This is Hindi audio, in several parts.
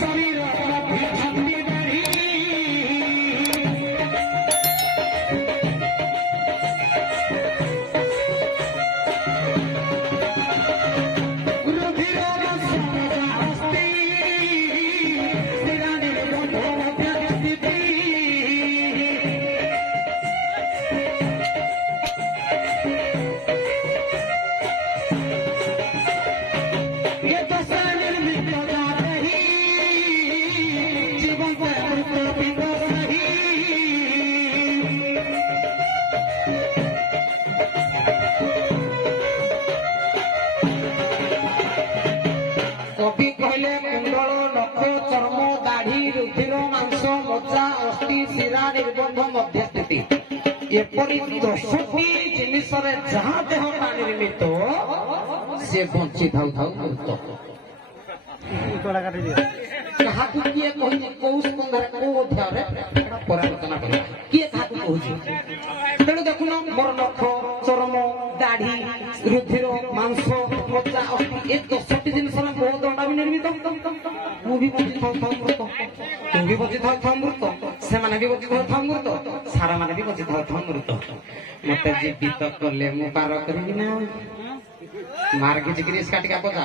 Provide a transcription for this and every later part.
शरीर छंदी बढ़ी कवि कहले कुंडल नख चर्म दाढ़ी रुधिर मांस मज्जा अस्थि शिरा निर्बंध मध्य स्थिति एपरी 10टी जिनिस जहाँ देहटा निर्मित से बंची थाउ थाउ मृत क्या किए कही कौ स्कंधर कौ अध्याय परालोचना कर किए क्या कहूँ तेणु देखुन मोर नख चरम दाढ़ी रुधिर मांस मज्जा अस्थि ए 10टी जिनिस बहुत दंडा भी निर्मित मु भी बची था मृत तू भी बची था मृत से माने भी बची था मृत सारा माने भी बची था मृत मते जीवित कले मु पार करबी ना मार किछि क्रिस काटिका पका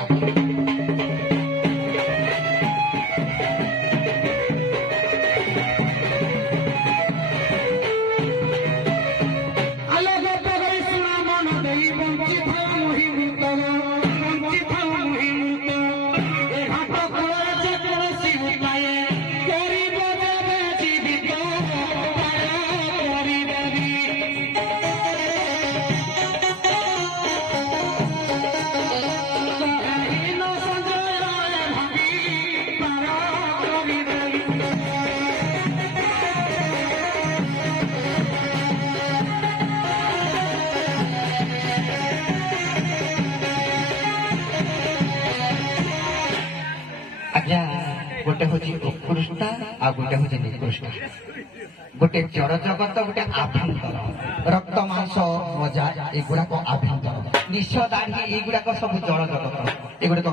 गोटे हूँ उत्कृष्टा आ गोटे हूँ निकृष्टा गोटे जड़ जगत गोटे आभ्यंतर रक्त मांस मजा एगुड़ाक आभ्यंतर निश दाढ़ी एगुड़ाक सब जड़ जगत एगुड़ाक